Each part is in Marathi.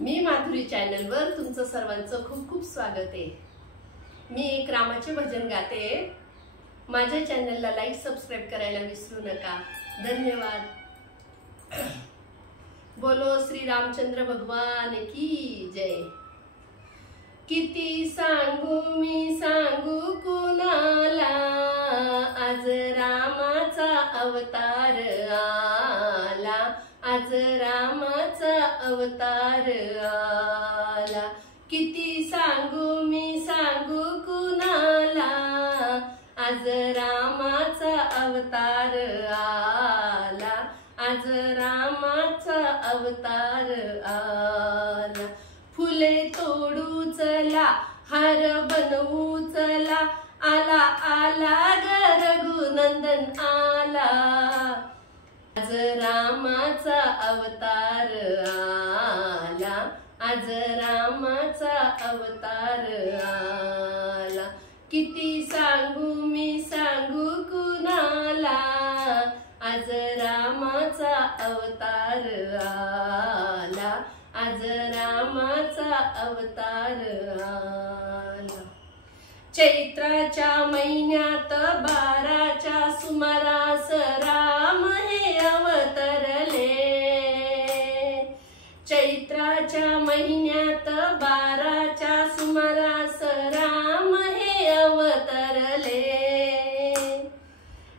मी माधुरी चॅनलवर तुमचं सर्वांचं खूप खूप स्वागत आहे। मी एक रामाचे भजन गाते। माझ्या चॅनलला लाईक सबस्क्राइब करायला विसरू नका। धन्यवाद। बोलो श्री रामचंद्र भगवान की जय। किती सांगू मी सांगू कुणाला, आज रामाचा अवतार आला, आज रामाचा अवतार आला। किती सांगू मी सांगू कुणाला, आज रामाचा अवतार आला, आज रामाचा अवतार आला। फुले तोडू चला, हार बनवू चला, आला आला रघुनंदन आला, आज रामाचा अवतार आला, आज रामाचा अवतार आला। किती सांगू मी सांगू कुणाला, आज रामाचा अवतार आला, आज रामाचा अवतार आला। चैत्राच्या महिन्यात 12च्या सुमारास राम हे अवतरले, चैत्राच्या महिन्यात 12च्या सुमारास राम हे अवतरले।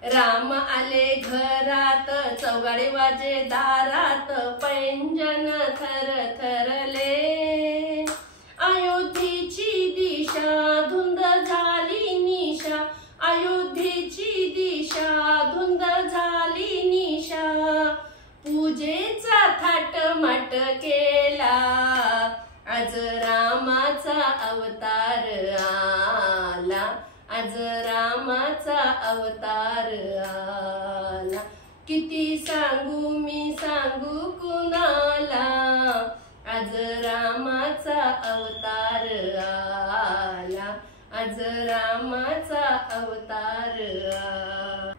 राम आले घरात, चौघडे वाजे दारात, पैंजन थरथरले। अयोध्येची दिशा धुंद झाली निशा, अयोध्येची दिशा धुंद झाली निशा, पूजेचा थाटमाट केला, आज रामाचा अवतार आला, आज रामाचा अवतार आला। किती सांगू मी सांगू कुणाला, आज रामाचा अवतार आला, आज रामाचा अवतार आला।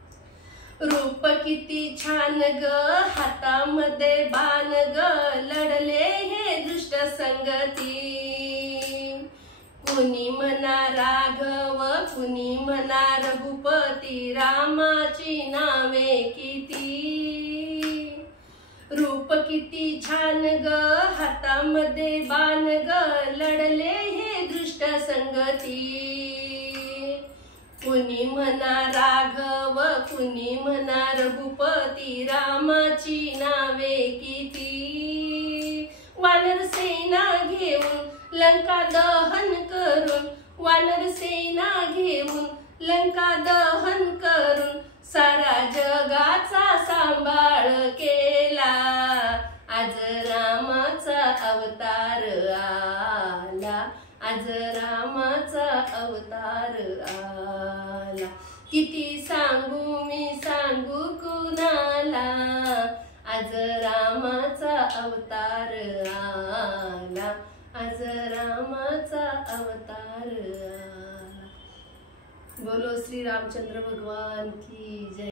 रूप किती छान ग, हातामध्ये बाण ग, लढले हे दुष्ट संगती। कुणी म्हणा राघव, कुणी म्हणा रघुपती, रामाची नावे किती। रूप किती छान ग, हातामध्ये बाण ग, लढले हे दुष्ट संगती। कुणी म्हणा राघव, कुणी म्हणा रघुपती, रामाची नावे किती। वानर सेना घेऊन लंका दहन करून, वानर सेना घेऊन लंका दहन करून, सारा जगाचा सांभाळ केला, आज रामाचा अवतार आला, आज रामाचा अवतार आला। किती सांगू मी सांगू कुणाला, आज रामाचा अवतार आला, आज रामाचा अवतार आला। बोलो श्री रामचंद्र भगवान की जय।